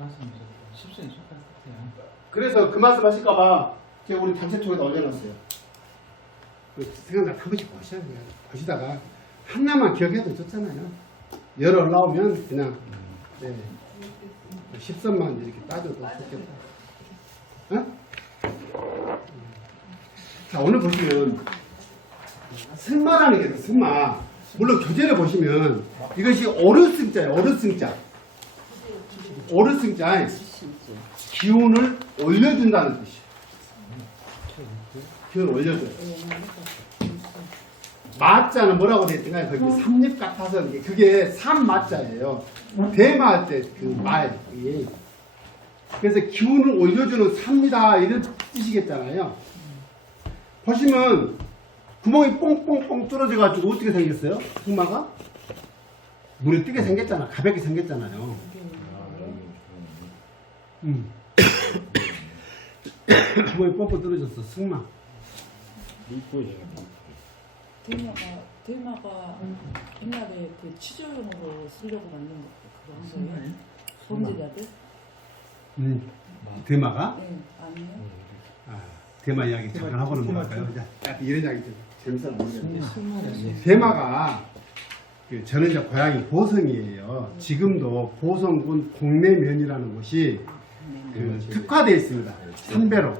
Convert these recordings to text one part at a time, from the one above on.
10cm 쏙 같아요. 그래서 그 말씀 하실까봐 제가 우리 단체 쪽에다 올려놨어요. 그 생각 한 번씩 보셔야 돼요. 보시다가 하나만 기억해도 좋잖아요. 열 올라오면 그냥 네. 10선만 이렇게 따져도 좋겠다. 어? 자, 오늘 보시면 승마라는 게 있어요. 승마. 물론 교재를 보시면 이것이 어르승자예요. 어르승자. 어르승자에 기운을 올려준다는 뜻이에요. 기운을 올려줘요. 마자는 뭐라고 되어 있던가요? 거기 삼립 같아서 그게 삼마자예요. 대마할 때 그 말. 그래서 기운을 올려주는 삽니다 이런 뜻이겠잖아요. 보시면 구멍이 뽕뽕뽕 뚫어져가지고 어떻게 생겼어요? 흑마가? 물에 뜨게 생겼잖아. 가볍게 생겼잖아요. 구멍이 뽕뽕 뚫어졌어. 승마. 대마가 옛날에 그 치료용으로 쓰려고 만든 그거 한 거예요? 손질해야돼? 대마가? 네, 아니에요. 아, 대마 이야기 잠깐 하고는 뭐할까요? 이런 이야기 좀 재밌어 모르겠는데 대마가 저는 이제 고향이 보성이에요. 지금도 보성군 동래면이라는 곳이 특화되어 있습니다. 삼배로.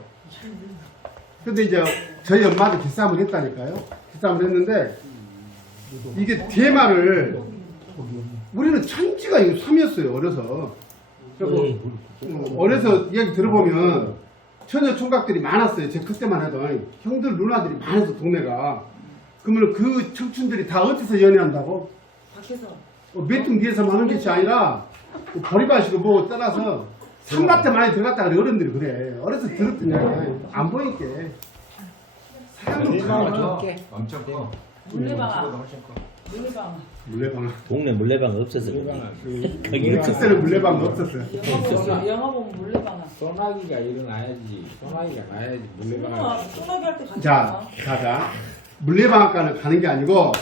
근데 이제 저희 엄마도 기싸움을 했다니까요. 기싸움을 했는데 이게 대마를 우리는 천지가 섬이었어요. 어려서. 그리고 어려서 이야기 들어보면 처녀 총각들이 많았어요. 제 그때만 해도 형들 누나들이 많아서 동네가. 그러면 그 청춘들이 다 어디서 연애한다고? 밖에서. 몇 등 뒤에서 하는 것이 아니라 버리바시고 뭐 떠나서 산밭에 많이 들어갔다 그래. 어른들이 그래. 어려서 들었던 이야기야. 안 보이게. 사람도 다 엄청 커. 물레방아. 물레방아. 물레방아. 동네 물레방 없어서 우리 그때는 물레방아 없었어요. 영화 보면 물레방아. 소나기가 일어나야지. 소나기가 나야지. 물레방아. 소나기 할 때 같이 자, 가자. 물레방앗간을 가는 게 아니고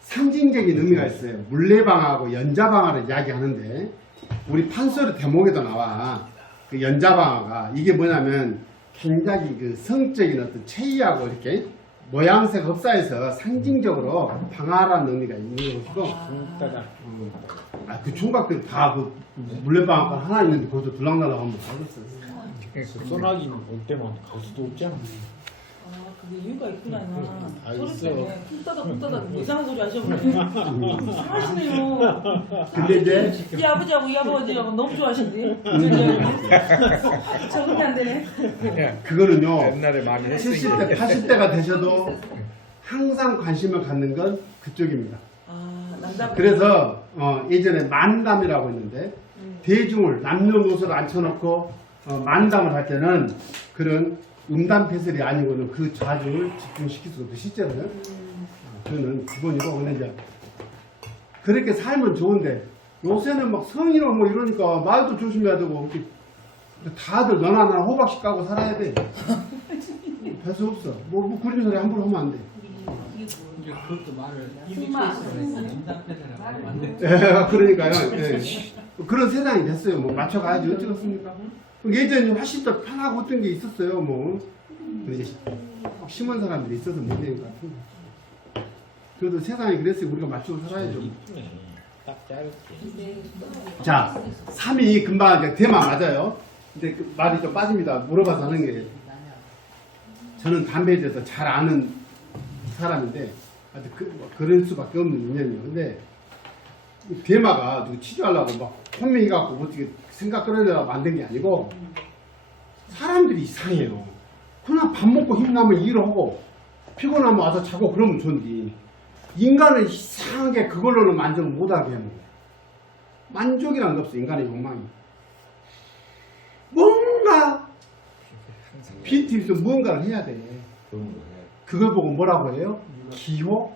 상징적인 의미가 있어요. 물레방아하고 연자방아를 이야기하는데 우리 판소리 대목에도 나와. 그 연자방아가 이게 뭐냐면 굉장히 그 성적인 어떤 체위하고 이렇게 모양새가 흡사해서 상징적으로 방아라는 의미가 있는 것이고 그 총각들 다 그 물레방앗간 하나 있는데 거기서 들락날락 하면 가겠어요. 소나기는 올 때만 갈 수도 없잖아. 그게 이유가 있구나. 소리 있어. 때문에 쿵따닥 쿵따닥 이상한 소리 하셔버리네. 이상하시네요. 근데 이제 이 아버지하고 이 아버지하고 너무 좋아하시네. 적응이 안 되네. 그거는요. 옛날에 많이 했으니까. 70대, 80대가 되셔도 항상 관심을 갖는 건 그쪽입니다. 남자. 그래서 예전에 만담이라고 했는데 대중을 남녀노소를 앉혀놓고 만담을 할 때는 그런 음담패설이 아니고는 그 좌중을 집중시킬 수 없어요. 실제로는 그거는 기본이고. 근데 이제 그렇게 살면 좋은데 요새는 막 성인을 뭐 이러니까 말도 조심해야 되고 다들 너나 나나 호박씩 까고 살아야 돼. 할 수 없어. 뭐 그런 소리 함부로 하면 안 돼. 이제 그것도 말을 승마. 임당패드라고 만든. 그러니까요. 예. 그런 세상이 됐어요. 뭐 맞춰가야지 어쩌겠습니까? 예전에 훨씬 더 편하고 어떤 게 있었어요. 뭐 근데 이제 심한 사람들이 있어서 문제인 것 같은데. 그래도 세상이 그랬어요. 우리가 맞추고 살아야죠. 이쁘네. 딱 짧게. 자, 3이 금방 이제 대마 맞아요. 근데 그 말이 좀 빠집니다. 물어봐서 하는 게 저는 담배에 대해서 잘 아는 사람인데 그럴 수밖에 없는 인연이에요. 근데 대마가 누구 치료하려고 막 혼명해갖고 어떻게 생각 끌어내려고 만든 게 아니고 사람들이 이상해요. 그냥 밥 먹고 힘나면 일을 하고 피곤하면 와서 자고 그러면 좋은데 인간은 이상하게 그걸로는 만족을 못하게 하는 거예요. 만족이라는 게 없어. 인간의 욕망이. 뭔가 빈틈에서 무언가를 해야 돼. 그걸 보고 뭐라고 해요? 기호?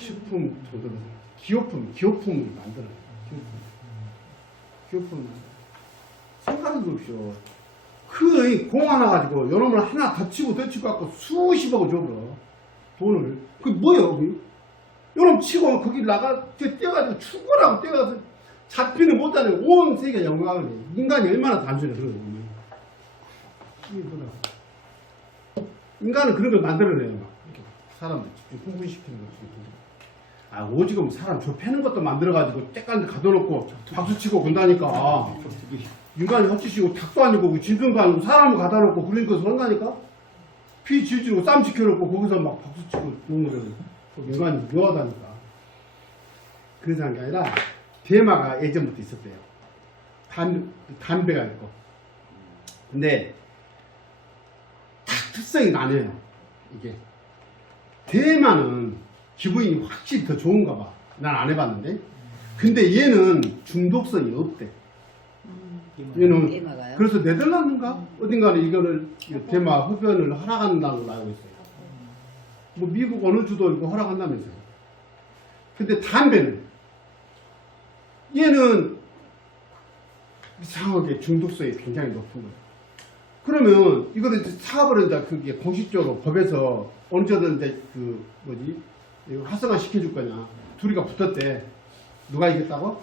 식품 조절. 기호품을 만들어요. 기호품을 만들어요. 생각해 보십시오. 그 공 하나 가지고 요놈을 하나 더 치고 갖고 수십억을 줘 그러 돈을. 그게 뭐예요? 요놈 치고 거기 나가 뛰어가지고 출근하고 뛰어가서 잡히는 못하는 온 세계가 영광을 해. 인간이 얼마나 단순해 그런 거 보면. 인간은 그런 걸 만들어내요. 막 이렇게 사람들 집중 흥분시키는 거. 아 오지금 사람 저 패는 것도 만들어가지고 째까지 가둬놓고 박수치고 본다니까. 인간이 헛짓이고 닭도 아니고 진동도 아니고 사람을 가둬놓고 그런 것을 한다니까. 피 질질고 쌈 지켜놓고 거기서 막 박수치고 그런 거는 인간이 묘하다니까. 그래서 한 게 아니라 대마가 예전부터 있었대요. 담배가 있고. 근데 다 특성이 나뉘어요. 이게 대마는 기분이 확실히 더 좋은가 봐. 난 안 해봤는데. 근데 얘는 중독성이 없대. 얘는 대마가요? 그래서 네덜란드인가 어딘가는 이거를 대마 흡연을 허락한다는 걸 알고 있어요. 뭐 미국 어느 주도 이거 허락한다면서요. 근데 담배는 얘는 이상하게 중독성이 굉장히 높은 거예요. 그러면 이거를 이제 사업을 이제 그게 공식적으로 법에서 언제든 이제 그 뭐지 이거 활성화 시켜줄 거냐. 둘이가 붙었대. 누가 이겼다고?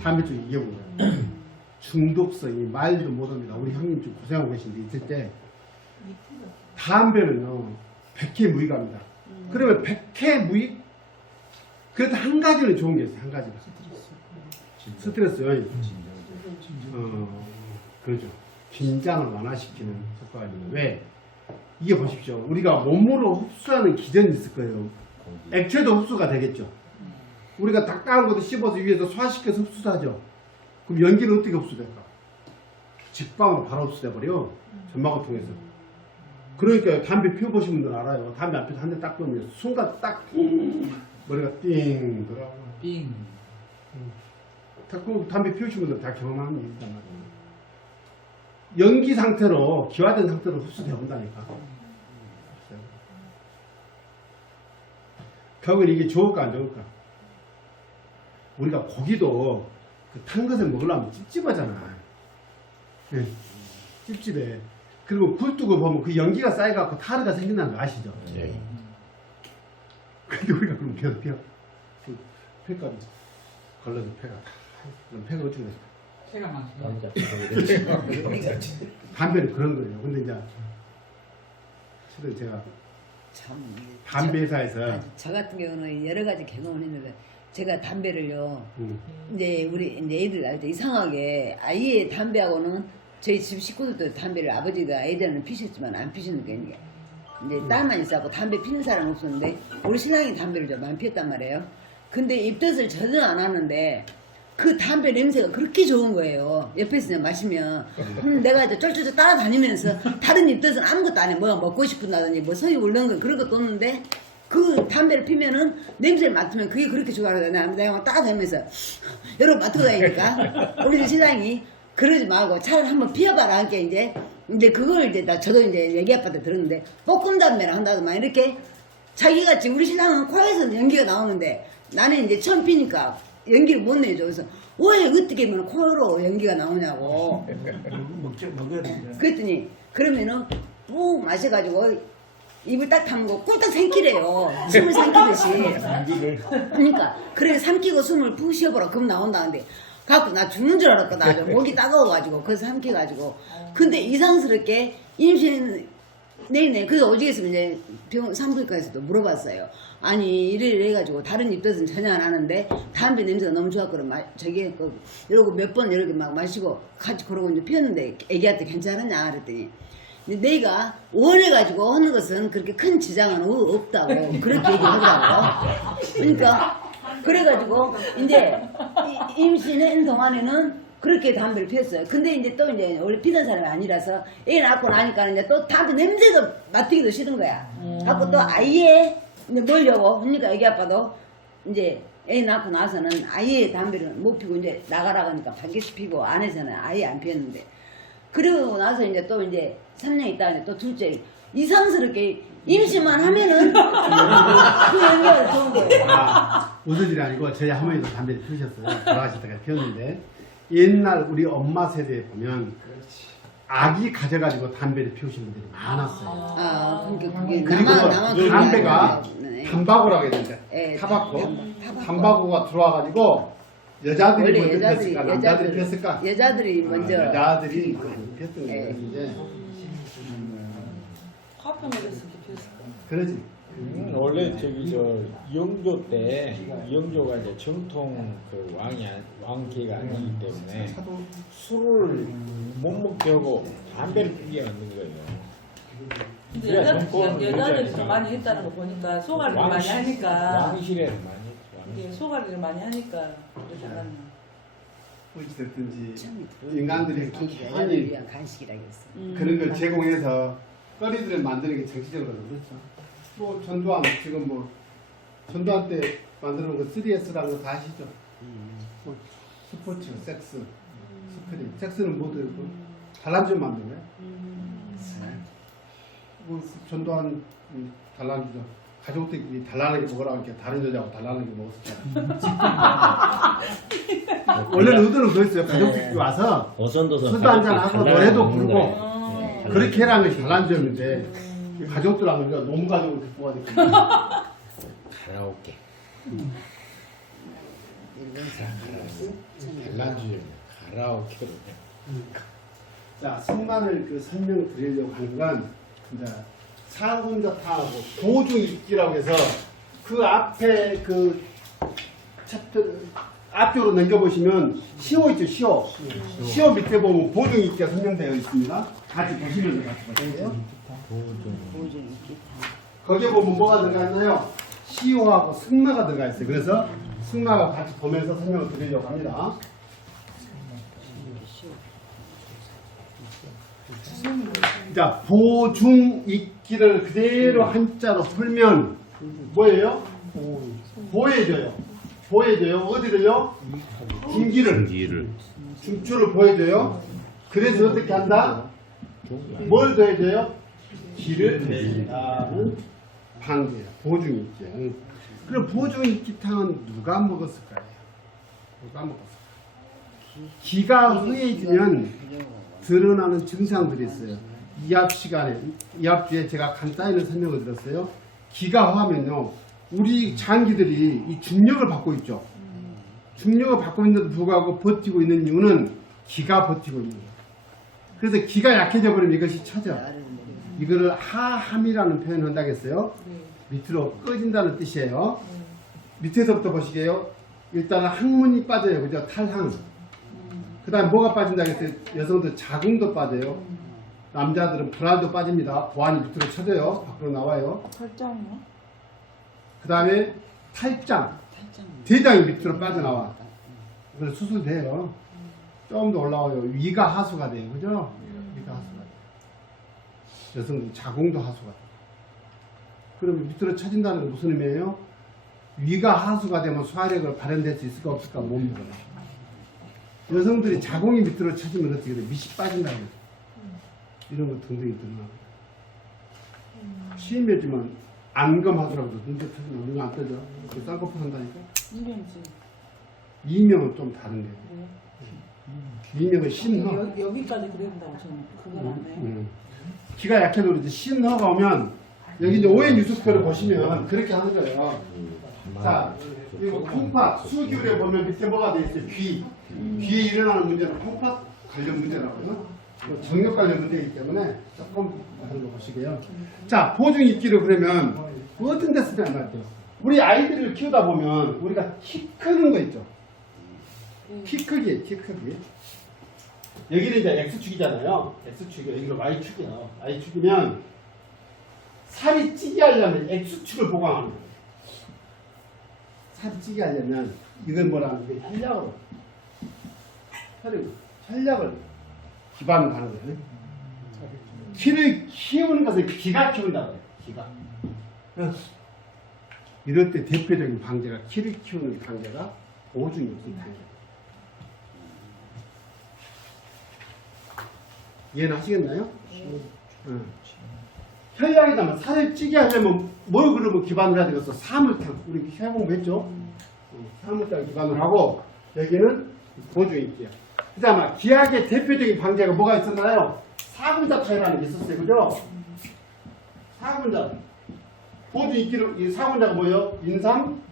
담배 쪽이 이겨본 거예요. 중독성이 말도 못합니다. 우리 형님 좀 고생하고 계신데 있을 때 담배는요 100회 무익합니다. 그러면 100회 무익? 그래도 한 가지는 좋은 게 있어요. 한 가지는 스트레스요. 그렇죠. 긴장을 완화시키는 효과입니다. 왜? 이게 보십시오. 우리가 몸으로 흡수하는 기전이 있을 거예요. 액체도 흡수가 되겠죠. 우리가 딱딱한 것도 씹어서 위에서 소화시켜서 흡수하죠. 그럼 연기는 어떻게 흡수될까? 직방으로 바로 흡수돼 버려. 점막을 통해서. 그러니까 담배 피워보신 분들은 알아요. 담배 앞에서 한 대 딱 보면 순간 딱 머리가 띵 돌아가. 삥. 그 담배 피우신 분들 다 경험하는 일이단 말이에요. 연기 상태로 기화된 상태로 흡수돼 온다니까. 결국 이게 좋을까 안 좋을까? 우리가 고기도 그 탄 것을 먹으려면 찝찝하잖아. 네. 찝찝해. 그리고 굴뚝을 보면 그 연기가 쌓여갖고 타르가 생긴다는 거 아시죠? 네. 근데 우리가 그럼 계속 피워. 그 폐가 걸려서 폐가 그럼 폐가 어떻게 됐을까? 체가 많습니다. 담배는 그런 거예요. 근데 이제 실은 제가 참. 담배 회사에서 저 같은 경우는 여러 가지 경험을 했는데 제가 담배를요. 음. 이제 우리 이제 애들 날 때 이상하게 아예 담배하고는 저희 집 식구들도 담배를 아버지가 애들은 피셨지만 안 피시는 게 이제 딸만 있었고 담배 피는 사람 없었는데 우리 신랑이 담배를 좀 많이 피웠단 말이에요. 근데 입덧을 전혀 안 하는데 그 담배 냄새가 그렇게 좋은 거예요. 옆에서 그냥 마시면 내가 이제 쫄쫄쫄 따라다니면서 다른 입덧은 아무것도 안 해. 뭐 먹고 싶은다든지 뭐 성이 울는 거 그런 것도 없는데 그 담배를 피면은 냄새를 맡으면 그게 그렇게 좋아하거든요. 내가 따라다니면서 여러분 맡고 다니니까 우리 신랑이 그러지 말고 차라리 한번 피워봐라 하니까 이제 그걸 이제 저도 이제 애기 아빠한테 들었는데 볶음 담배를 한다더만 이렇게 자기같이 우리 신랑은 코에서 연기가 나오는데 나는 이제 처음 피니까 연기를 못 내줘. 그래서 왜 어떻게 하면 코로 연기가 나오냐고. 먹어야 돼. 그랬더니 그러면은 푹 마셔가지고 입을 딱 담고 꿀딱 삼키래요. 숨을 삼키듯이. 그러니까 그래 삼키고 숨을 푹 쉬어보라. 그럼 나온다는데 갖고 나 죽는 줄 알았거든. 아주 목이 따가워가지고 그래서 삼켜가지고. 근데 이상스럽게 임신 내내 그래서 오직에서 이제 병원 산부인과에서도 물어봤어요. 아니 이래 해가지고 다른 입덧은 전혀 안 하는데 담배 냄새가 너무 좋았거든. 저기 이러고 몇 번 이렇게 막 마시고 같이 그러고 이제 피웠는데 애기한테 괜찮았냐 그랬더니 내가 원해가지고 하는 것은 그렇게 큰 지장은 없다고 그렇게 얘기하더라고. 그러니까 그래가지고 이제 임신한 동안에는 그렇게 담배를 피웠어요. 근데 이제 또 이제 원래 피던 사람이 아니라서 애 낳고 나니까 이제 또 담배 냄새도 맡기도 싫은 거야. 갖고 또 아예 이제 멀려고 그러니까 애기 아빠도 이제 애 낳고 나서는 아예 담배를 못 피고 이제 나가라고 하니까 밖에서 피고 안에서는 아예 안 피웠는데 그러고 나서 이제 또 이제 3년 있다가 이제 또 둘째 이상스럽게 임신만 하면은 그 연기가 좋은 거예요. 웃을 일이 아니고 저희 할머니도 담배를 피우셨어요. 돌아가실 때가 피웠는데 옛날 우리 엄마 세대에 보면 아기 가져가지고 담배를 피우시는 분들이 많았어요. 그러니까 그게 그리고 담배가 네. 단바구라고 해야 되는데 예, 타바코 타바코. 단바구가 들어와가지고 여자들이 원래 먼저 여자들이 폈을까? 남자들이 폈을까? 여자들이 먼저 여자들이 폈던 예. 거예요. 이제 화평에서 깊였을까? 그러지. 원래 저기 저 영조 때 영조가 이제 정통 그 왕기가 아니기 때문에 술을 못 먹게 하고 담배를 피게 만든 거예요. 근데 그래야 정권을 여자들이 더 유지하니까. 많이 했다는 거 보니까 소가리를 많이 하니까 왕실에는 많이 했죠. 이게 소가리를 많이 하니까 그러지 않았나. 어찌됐든지 참 인간들이 여자를 많이 위한 간식이라겠어. 그런 걸 제공해서 거리들을 만드는 게 정치적으로도 그렇죠. 뭐 전두환 지금 뭐 전두환 때 만들어 놓은 거 3S라는 거 다 아시죠? 뭐 스포츠, 섹스, 스크린. 섹스는 뭐도 있고 단란주 만든 거예요. 뭐 전두환 단란주죠. 가족들끼리 단란하게 먹으라고 이렇게 다른 여자하고 단란하게 먹었었잖아요. 원래는 의도는 그랬어요. 가족들끼리 와서 어선도선 술도 한잔 하고 노래도 부르고 어. 그렇게 해라는 것이 단란주였는데 가족들하고 우리가 너무 가족을 듣고 가니까 가라오케. 일본사 달라지 가라오케로. 자 승만을 그 설명을 드리려고 하는 건 이제 사군자타하고 보중익기라고 해서 그 앞에 그 챕터 앞쪽으로 넘겨보시면 시호 있죠 시호 시호 밑에 보면 보중익기가 설명되어 있습니다. 같이 보시면서 같이 보세요. 보증 기타. 거기에 보면 뭐가 들어가 있나요? 시호하고 승마가 들어가 있어요. 그래서 승마가 같이 보면서 설명을 드리려고 합니다. 자, 보중익기를 그대로 한자로 풀면 뭐예요? 보여줘요. 보여줘요. 어디를요? 중기를. 중추를 보여줘요. 그래서 어떻게 한다? 뭘 더해줘요? 기를 더해준다는 방법이에요. 보중익기. 그럼 보중익기탕은 누가 먹었을까요? 누가 먹었을까요? 기가 흐해지면 드러나는 증상들이 있어요. 이합 시간에, 이합 뒤에 제가 간단히 설명을 드렸어요. 기가 화면요, 우리 장기들이 이 중력을 받고 있죠. 중력을 받고 있는데도 불구하고 버티고 있는 이유는 기가 버티고 있는 거예요. 그래서 기가 약해져 버리면 이것이 처져. 이거를 하함이라는 표현을 한다겠어요. 밑으로 꺼진다는 뜻이에요. 밑에서부터 보시게요. 일단은 항문이 빠져요. 그죠? 탈항. 그 다음에 뭐가 빠진다 했어요? 여성들 자궁도 빠져요. 남자들은 불알도 빠집니다. 보안이 밑으로 쳐져요. 밖으로 나와요. 팔짱이요? 그 다음에 탈장. 대장이 밑으로 빠져나와. 그래서 수술돼요. 좀 더 올라와요. 위가 하수가 돼요. 그죠? 위가 하수가 돼요. 여성들 자궁도 하수가 돼요. 그러면 밑으로 쳐진다는 건 무슨 의미예요? 위가 하수가 되면 소화력을 발현될 수 있을까 없을까 못 먹어요. 여성들이 자궁이 밑으로 쳐지면 어떻게 돼요? 밑이 빠진다고 해요. 이런 거 등등이 드러나고. 시임해지만 안검하수라고 해서 눈에 쳐지면 눈이 안 떠져. 그 쌍꺼풀 산다니까. 이명지. 이명은 좀 다른데. 그래요? 이명은 신허. 여기까지 그랬다고 저는 그건 안 해요. 기가 약해도 그러지. 신허가 오면 여기 이제 오해 뉴스표를 보시면 그렇게 하는 거예요. 자, 이거 콩팥 수기울에 보면 밑에 뭐가 돼 있어요? 귀. 귀에 일어나는 문제는 콩팥 관련 문제라고요. 정력 관련 문제이기 때문에 조금 다른 거 보시게요. 자, 보중익기를 그러면 어떤 데 쓰면 안 할게요? 우리 아이들을 키우다 보면 우리가 키 크는 거 있죠. 키 크기, 키 크기. 여기는 이제 X축이잖아요. X축이 여기는 Y축이에요. Y축이면 살이 찌게 하려면 X축을 보강하는 거예요. 살이 찌게 하려면 이걸 뭐라는 게 혈약으로. 혈약을 기반으로 하는 거예요. 키를 키우는 것을 기가 키운다고 해요. 기가. 이럴 때 대표적인 방제가 키를 키우는 방제가 보중익기 방제. 이해는 하시겠나요? 혈약에다가 살을 찌게 하려면 뭘 그러면 기반으로 해야 되겠어? 사물탕. 우리 혈 공부했죠? 사물탕 기반으로 하고 여기는 보중익기야. 그 다음에 기약의 대표적인 방제가 뭐가 있었나요? 사군자타이라는 게 있었어요. 그죠? 사군자. 보중익기로 이 사군자가 뭐예요? 인삼,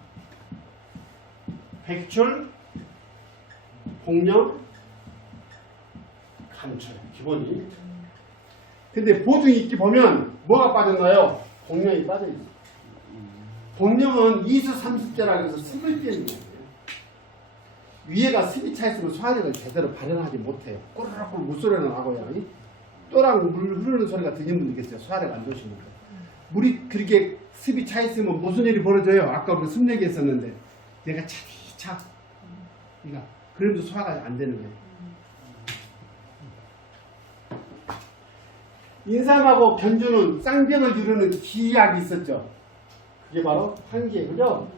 백출, 홍령, 감초 기본이. 근데 보증이 있기 보면 뭐가 빠졌나요? 홍령이 빠져있어. 홍령은 2수 30제라고 해서 습을 떼는 거예요. 위에가 습이 차있으면 소화력을 제대로 발현하지 못해요. 꼬르륵 물소리가 나고요. 또랑 물 흐르는 소리가 들리는 분들 계세요. 소화력 안 좋으신 분들. 물이 그렇게 습이 차있으면 무슨 일이 벌어져요? 아까 우리 습 얘기했었는데 얘가 차디차. 그러니까 그래도 소화가 안 되는 거예요. 인삼하고 견주는 쌍벽을 이루는 기약이 있었죠. 그게 바로 한기에, 그죠?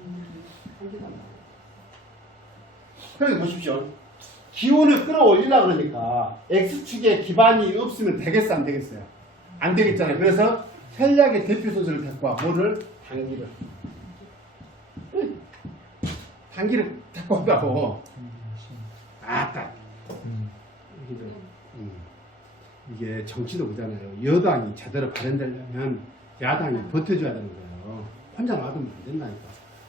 한기가 나와요. 그러니까 보십시오. 기운을 끌어올리려고 그러니까 X축에 기반이 없으면 되겠어, 안 되겠어요? 안 되겠잖아요. 그래서 혈약의 대표 순서를 데리고 와. 뭐를? 당기를. 당기를 데리고 온다고. 아따. 이게 정치도 그잖아요. 여당이 제대로 발현되려면 야당이 버텨줘야 되는 거예요. 혼자 놔두면 안 된다니까.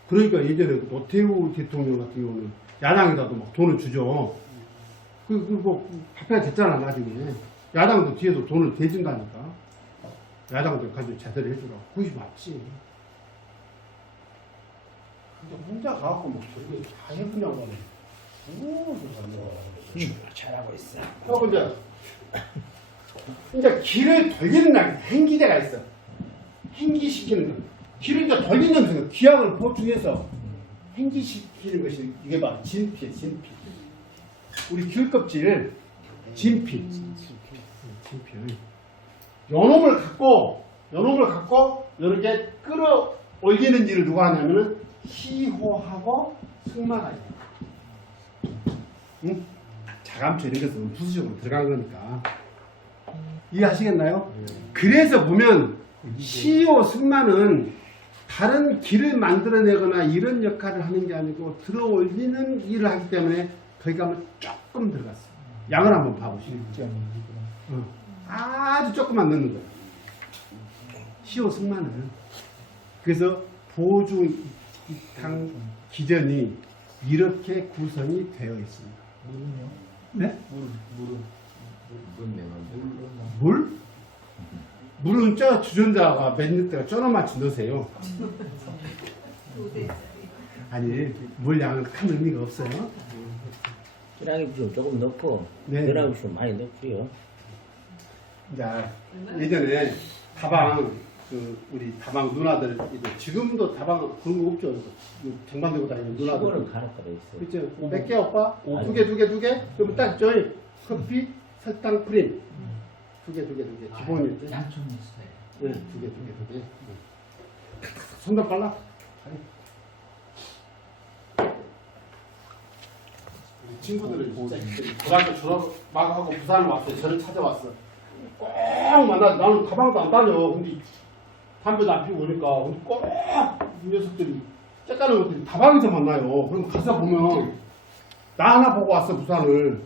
그러니까 예전에 노태우 대통령 같은 경우는 야당에다도 막 돈을 주죠. 뭐 합의가 됐잖아 나중에. 야당도 뒤에서 돈을 대준다니까. 야당도 가지고 제대로 해주라고. 그것이 맞지. 근데 혼자 가갖고 막 저렇게 다 해보냐고 하네. 오, 잘하고 있어. 하고 이제 길을 돌리는 날 행기대가 있어. 행기시키는 거. 길을 이제 돌리면서 기약을 보충해서 행기시키는 것이 이게 봐 진피야, 진피. 우리 귤 껍질 진피. 진피. 요놈을 갖고 이렇게 끌어올리는 일을 누가 하냐면은 희호하고 승마가 있어. 응? 자감초 이런 것은 부수적으로 들어간 거니까. 이해하시겠나요? 그래서 보면 시오 승마는 다른 길을 만들어내거나 이런 역할을 하는 게 아니고 들어올리는 일을 하기 때문에 거기 가면 조금 들어갔어요. 양을 한번 봐보시죠. 아주 조금만 넣는 거예요. 시오 승마는. 그래서 보주 이탕 기전이 이렇게 구성이 되어 있습니다. 물은요? 네? 물은 물? 물은 저 주전자가 몇 리터가 쪼노마치 넣으세요. 아니 물 양은 큰 의미가 없어요. 기량이 좀 조금 넣고 네. 기량이 좀 많이 넣고요. 자, 예전에 다방 우리 다방 누나들 지금도 다방 그런 거 없죠. 정반 들고 다니는 누나들. 시골은 가락가로 있어요. 그렇죠. 몇 개 오빠? 두 개. 그러면 딱 저희 커피, 설탕, 프림. 두 개. 기본이었죠. 양촌 있어요. 네, 두 개. 손도 빨라. 우리 친구들은 진짜 고등학교 졸업 막 하고 부산을 왔어요. 저를 찾아왔어. 꼭 만나. 나는 가방도 안 다녀. 근데 담배도 안 피우고 오니까 근데 꼭 이 녀석들이 째까는 것들이 다방에서 만나요. 그럼 가서 보면 나 하나 보고 왔어 부산을.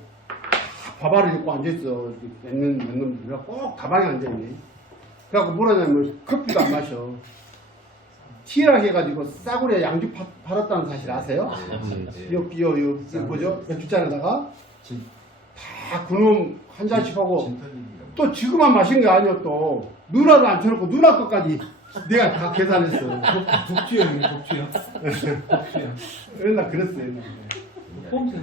바바를 입고 앉아있어. 몇 놈들이 꼭 다방에 앉아있네. 그래갖고 뭐라냐면 커피도 안 마셔. 티라게 해가지고 싸구려 양주 팔았다는 사실 아세요? 요 뭐죠? 맥주잔에다가 다 그놈 한 잔씩 하고 또 지금만 마신 게 아니야 또 누나도 앉혀놓고 누나 것까지 내가 다 계산했어. 독주요. 옛날 그랬어요. 꼼사.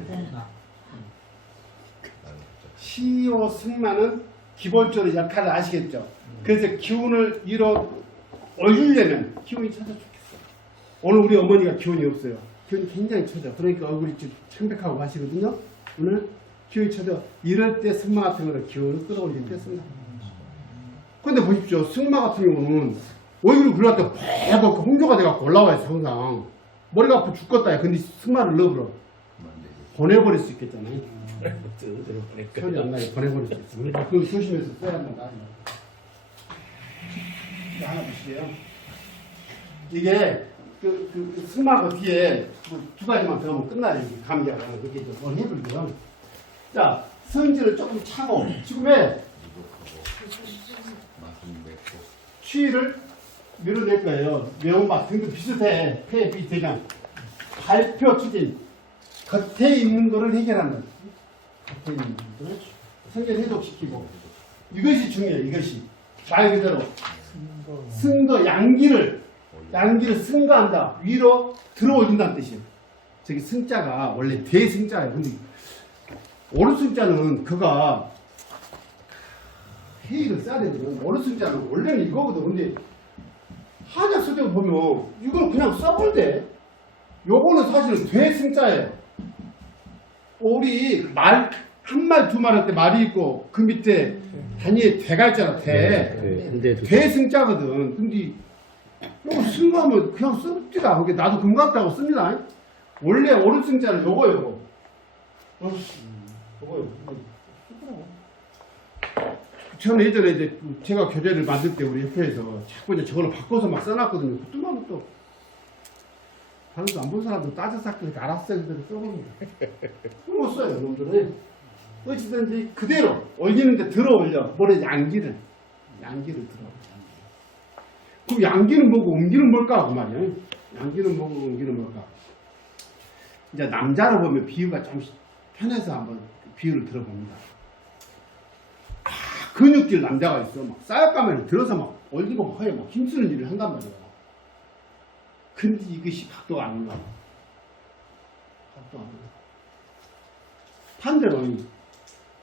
시오 승마는 기본적으로 역할을 아시겠죠? 그래서 기운을 올리려면 기운이 쳐져 좋겠어. 오늘 우리 어머니가 기운이 없어요. 기운이 굉장히 쳐져. 그러니까 얼굴이 좀 창백하고 가시거든요. 오늘 기운이 쳐져. 이럴 때 승마 같은 거는 기운을 끌어올릴 때 쓴다. 근데 보십시오. 승마 같은 경우는 얼굴이 그럴 때 퍽 홍조가 돼갖고 올라와 있어 항상. 머리가 아프고 죽겠다. 근데 승마를 넣어버려. 보내버릴 수 있겠잖아요. 소리 안 나게 보내버릴 수 있어. 그러니까 그거 조심해서 써야 한다. 이거 하나 보시게요. 이게 그 승마고 뒤에 두 가지만 더 하면 끝나요. 감기가 그렇게 뭘 해볼게요. 자, 성질을 조금 차고 지금에 추위를 밀어낼 거예요. 매운맛 등도 비슷해. 폐에 비슷하면 발표 추진. 겉에 있는 거를 해결한다. 겉에 있는 거를 성경 해독시키고 이것이 중요해요. 이것이 말 그대로 승거 양기를 승거한다. 위로 들어올린다는 뜻이에요. 저기 승자가 원래 대승자예요. 근데 오른승자는 그가 회의를 써야 되거든. 오른승자는 원래는 이거거든. 근데 한약 서적 보면 이걸 그냥 써볼대. 요거는 사실은 대승자예요. 우리 말 한 말 두 말 할 때 말이 있고 그 밑에 단위에 대가 있잖아. 근데 대승자거든. 근데 요거 승거하면 그냥 씁디다. 그게 나도 금 같다고 씁니다. 원래 오른승자는 요거예요. 요거요. 저는 예전에 이제 제가 교재를 만들 때 우리 협회에서 자꾸 이제 저걸로 바꿔서 막 써놨거든요. 그때만 또 다른 거 안 본 사람도 따져삭고 알았어요. 그대로 써봅니다. 못 써요, 놈들은. 어찌든지 그대로 올리는데 들어 올려. 뭐래 양기를 들어. 그럼 양기는 뭐고 음기는 뭘까? 그 말이야. 양기는 뭐고 음기는 뭘까? 이제 남자로 보면 비유가 좀 편해서 한번 비유를 들어봅니다. 근육질 남자가 있어. 막 쌀가면을 들어서 막 올리고 막 해요. 막 힘쓰는 일을 한단 말이야. 근데 이것이 각도가 안 올라. 각도가 안 올라. 반대로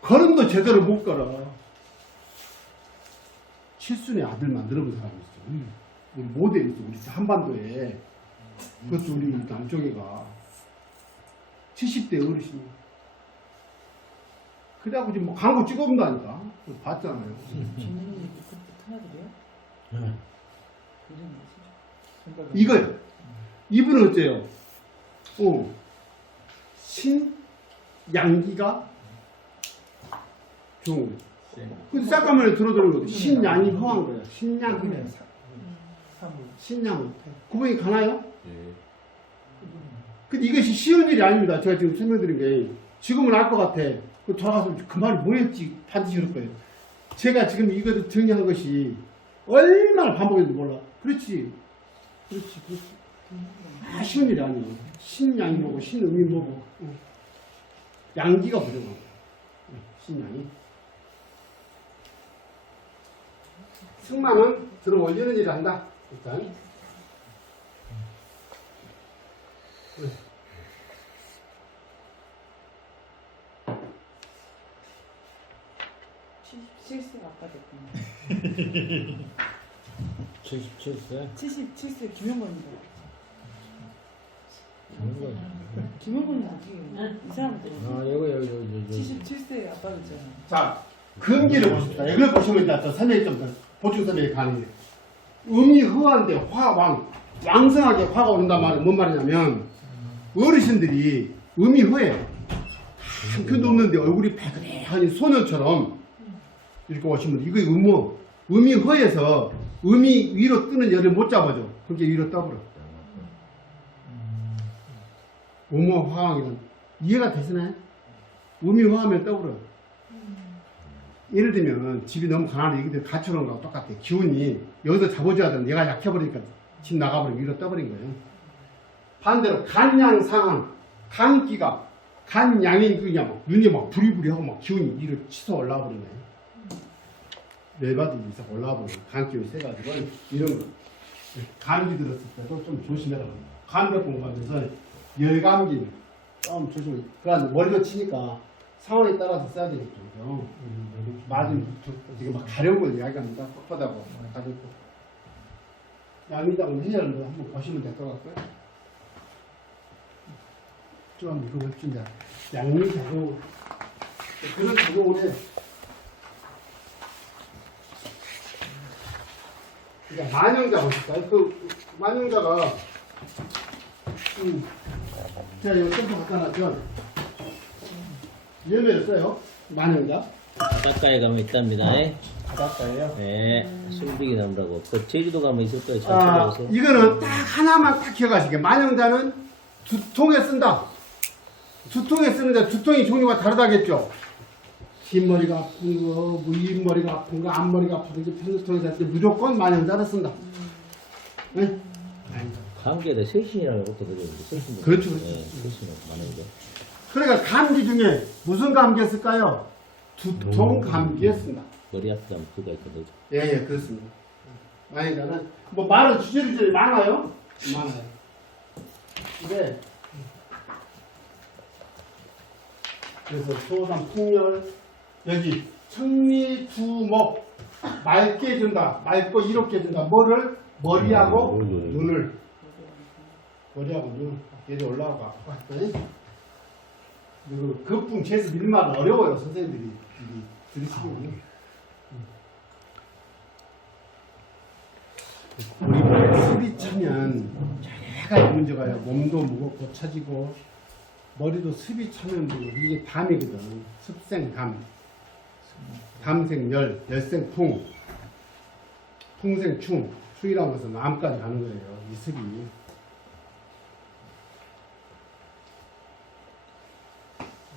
걸음도 제대로 못 걸어. 칠순의 아들만 들어본 사람이 있어. 우리 모델이 있어. 우리 한반도에. 그것도 우리 남쪽에가 70대 어르신이. 그래갖고 지금 뭐 광고 찍어본다니까. 봤잖아요. 진영이 그렇게 하나들이요? 이거요. 이분은 어째요? 신양기가 좋은 거예요. 근데 쌀가면에 들어들은 거죠. 신양이 허한 거예요. 신양이. 신양. 구분이 가나요? 근데 이것이 쉬운 일이 아닙니다. 제가 지금 설명드린 게 지금은 알 것 같아. 그 돌아가서 그 말이 뭐였지? 반드시 그럴 거예요. 제가 지금 이거를 정리한 것이 얼마나 반복했는지 몰라. 그렇지. 쉬운 일이 아니에요. 신양이 뭐고 신음이 뭐고 양기가 부족한 거예요. 신양이. 승마는 들어 올리는 일을 한다. 일단. 실수가 아까 됐구나. 77세? 77세 김영건입니다. 김영건이 어떻게 이 사람들 아, 여기. 77세 아빠였잖아. 자, 금기를 보십시다. 이걸 보시면 이제 또 설명이 좀 더, 보충 설명이 가능해요. 음이 허한데 왕성하게 화가 오른단 말은 뭔 말이냐면, 어르신들이 음이 허해. 한편도 없는데 얼굴이 패그레하니 소년처럼 이렇게 오시면, 이거 음이 허해서 음이 위로 뜨는 열을 못 잡아줘. 그렇게 위로 떠버려. 음호 화왕이란 이해가 되시나요? 음이 허하면 떠버려. 예를 들면 집이 너무 가난해. 이게 가출한 거하고 똑같아. 기운이 여기서 잡아줘야 되는데 얘가 약해버리니까 집 나가버리고 위로 떠버린 거예요. 반대로 간양상한 간기가 간양이 그냥 막 눈이 막 부리부리하고 막 기운이 위로 치솟아 올라와 버린 거예요. 뇌바디 이상 올라와 버리고 간기운이 세가지고 이런 거. 감기 들었을 때도 좀 조심해라. 감기 공부하면서 열감기 좀 조심해. 그러나 머리로 치니까 상황에 따라서 써야 되겠죠. 그죠? 맞은 지금 막 가려운 걸 이야기합니다. 뻣뻣하고 가렵고. 양미당 해열도 한번 보시면 될 것 같고요. 좀 이거 멋진다. 양미 작용 그런 작용을 해요. 그러니까 만영자 보실까요? 그 만영자가 제가 이거 좀 더 갖다 놨죠. 열매를 써요. 만영자. 바닷가에 가면 있답니다. 바닷가예요. 네, 술비기 나온다고. 그 제주도 가면 있을 거예요. 잘 아, 찾아오세요. 이거는 딱 하나만 딱 기억하시게. 만영자는 두통에 쓴다. 두통에 쓰는데 두통이 종류가 다르다겠죠. 뒷머리가 아픈 거, 윗머리가 아픈 거, 앞머리가 아픈 거, 편두통이 될 때 무조건 만영자를 쓴다. 네? 감기에다 세신이라는 것도 들었는데 세신. 그렇죠, 그렇죠. 네, 세신은 많은데. 그러니까 감기 중에 무슨 감기였을까요? 두통 감기였습니다. 머리 아프다면 그거 있거든. 예, 그렇습니다. 아니, 나는, 뭐, 말은 주저리저리 많아요? 많아요. 근데, 그래서 소상 풍열, 여기, 청리두목, 맑게 해준다. 맑고 이롭게 해준다. 뭐를? 머리하고 눈을. 머리하고 눈을. 얘도 올라가고 아프고 했더니, 그리고 거품 재수 밀말은 어려워요, 선생님들이. 들으시면. 우리 몸에 습이 차면 여러 가지 문제가 요 몸도 무겁고 처지고 머리도 습이 차면 뭐 이게 담이거든. 습생담, 담생열, 열생풍, 풍생충, 추이라고 해서 마음까지 가는 거예요. 이 습이.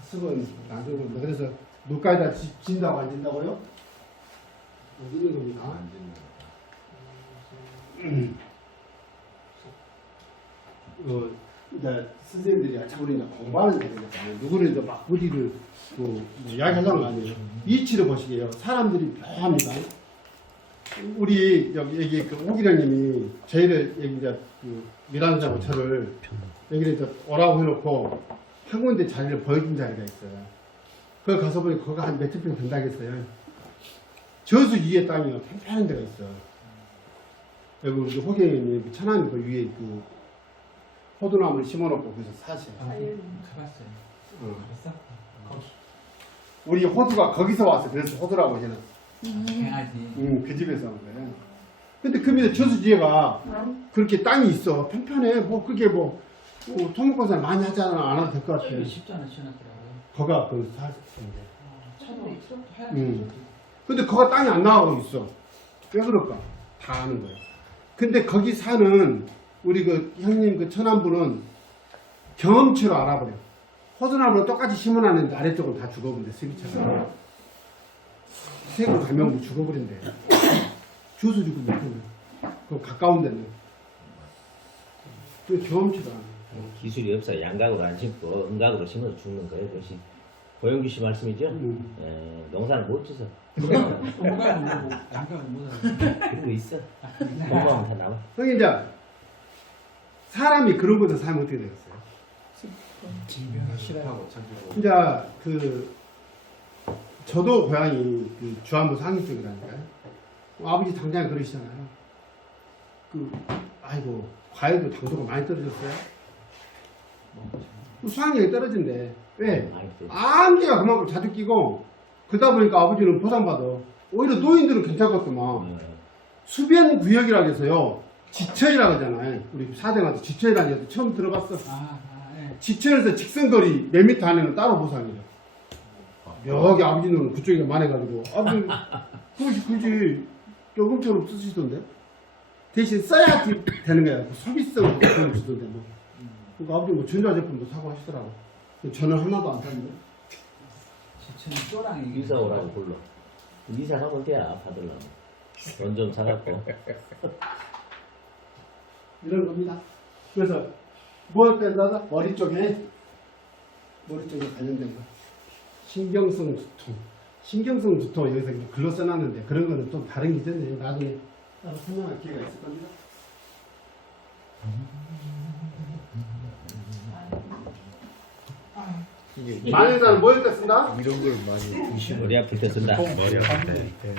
습은 나중에 그래서 물가에다 진다고 안 진다고요? 어디 있는 겁니다. 이제 선생님들이 자꾸 우리가 공부하는 게 되니까 누구를 이제 막 어디를 뭐 이야기하려는 거 아니에요. 이치를 보시게요. 사람들이 묘합니다. 우리 여기 그 오기령님이 저희를 여기 이제 그 미란사고 저를 여기를 이제 오라고 해놓고 한 군데 자리를 보여준 자리가 있어요. 거기 가서 보니 거기가 한 몇천 평 된다겠어요. 저수 위에 땅이 평평한 데가 있어. 여기 우리 호경님 천안 그 위에 그 호두나무를 심어놓고 거기서 사셔요. 가봤어요. 가봤어? 거기. 우리 호두가 거기서 왔어. 그래서 호두라고 해는. 강아지. 그 집에서 한 거예요. 근데 그 밑에 저수 뒤에가 그렇게 땅이 있어. 평평해. 뭐 그게 뭐 토목공사 많이 하잖아. 안 해도 될 것 같아. 저기 십자나 지어놨더라고요. 거가 그 사는데. 차도 있어? 하얀 차도. 근데 거가 땅이 안 나가고 있어. 왜 그럴까? 다 아는 거예요. 근데 거기 사는 우리 그 형님 그 천안분은 경험치로 알아버려. 호두나무를 똑같이 심어놨는데 아래쪽은 다 죽어버린대. 스비처럼. 새고 가면 죽어버린대. 주워서 죽으면 그 가까운 데는. 그 경험치도 안 해. 기술이 없어 양각으로 안 심고 음각으로 심어서 죽는 거예요. 그것이 고영규 씨 말씀이죠? 농사를 못 짓어. 뭐가 뭐고 양가가 뭐다. 그리고 있어. 공부하면 다 나와. 형님 이제 사람이 그런 곳에 살면 어떻게 되겠어요? 싫어하고 전주로. 이제 그 저도 고향이 그 주안부 상위 쪽이라니까요. 아버지 당장에 그러시잖아요. 그 아이고 과일도 당도가 많이 떨어졌어요. 수확량이 떨어진대. 왜? 안개가 그만큼 자주 끼고 그러다 보니까 아버지는 보상받아. 오히려 노인들은 괜찮겠구만. 수변 구역이라고 해서요. 지천이라고 하잖아요. 우리 사대가서 지천이라는 데서 처음 들어봤어. 예. 지천에서 직선거리 몇 미터 안에는 따로 보상이에요. 여기 아버지는 그쪽이 많아가지고 아버지 굳이 요금처럼 쓰시던데 대신 써야 되는 거야. 소비성으로 돈을 주던데 뭐. 그러니까 아버지 뭐 전자제품도 사고 하시더라고. 저는 하나도 안 샀는데. 지천이 쪼랑이. 이사 오라고 불러. 이사 하면 돼야 받으려면. 돈 좀 사갖고. 이런 겁니다. 그래서 뭘 뺀다다? 머리 쪽에 관련된 거. 신경성 두통. 신경성 두통 여기서 글로 써놨는데 그런 거는 좀 다른 기전이에요. 나중에 따로 설명할 기회가 있을 겁니다. 많은 사람 뭐 할 때 쓴다? 이런 걸 많이 드시면 머리 아플 때 쓴다. 머리 아플 때.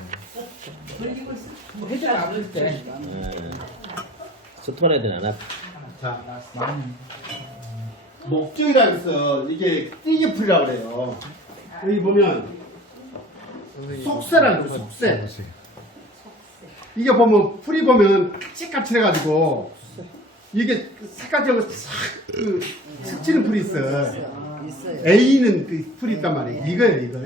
뭐 해줄 아플 때. 스톤 애들 안 아파. 자, 목적이라 해서 이게 띠개풀이라고 그래요. 여기 보면 속세라는 거 속세. 이게 보면 풀이 보면 까칠까칠해가지고 이게 색깔적으로 싹그 스치는 풀이 있어. 있어요. A는 그 풀이 있단 말이에요. 이거예요, 이거.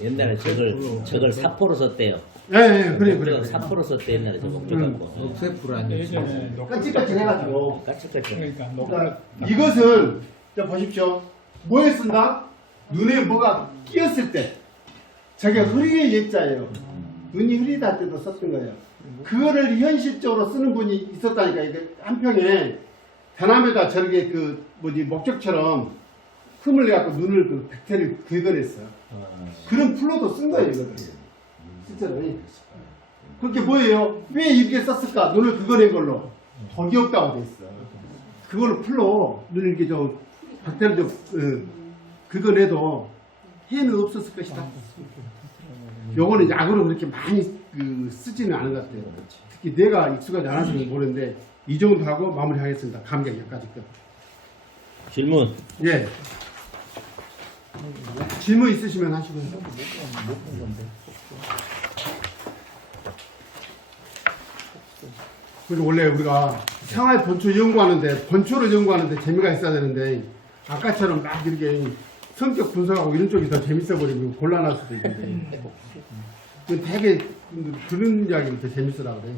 옛날에 저걸 사포로 썼대요. 예, 그래. 사포로 썼대 옛날에 저 목적 갖고. 녹색불 아니에요? 예전에 까칠까칠해가지고. 까칠까칠. 그러니까 이것은 자 보십시오. 뭐에 쓴다? 눈에 뭐가 끼었을 때. 저게 흐리게 예자예요. 눈이 흐리다 할 때도 썼던 거예요. 그거를 현실적으로 쓰는 분이 있었다니까. 이게 한평에 대나무에다 저렇게 그 뭐지 목적처럼 흠을 내갖고 눈을 그 백태를 긁어냈어. 그런 풀로도 쓴 거예요, 이거를. 실제로. 그렇게 뭐예요? 왜 이렇게 썼을까? 눈을 긁어낸 걸로. 덕이 없다고 돼 있어. 그걸로 풀로 눈을 이렇게 좀 박대를 좀 긁어내도 해는 없었을 것이다. 요거는 약으로 그렇게 많이 쓰지는 않은 것 같아요. 특히 내가 익숙하지 않아서 모르는데 이 정도 하고 마무리하겠습니다. 감격 여기까지 끝. 질문. 예. 질문 있으시면 하시고요. 그리고 원래 우리가 생활 본초 연구하는데 본초를 연구하는데 재미가 있어야 되는데 아까처럼 막 이렇게 성격 분석하고 이런 쪽이 더 재밌어 버리고 곤란할 수도 있는데 되게 그런 이야기를 더 재밌으라고 그래.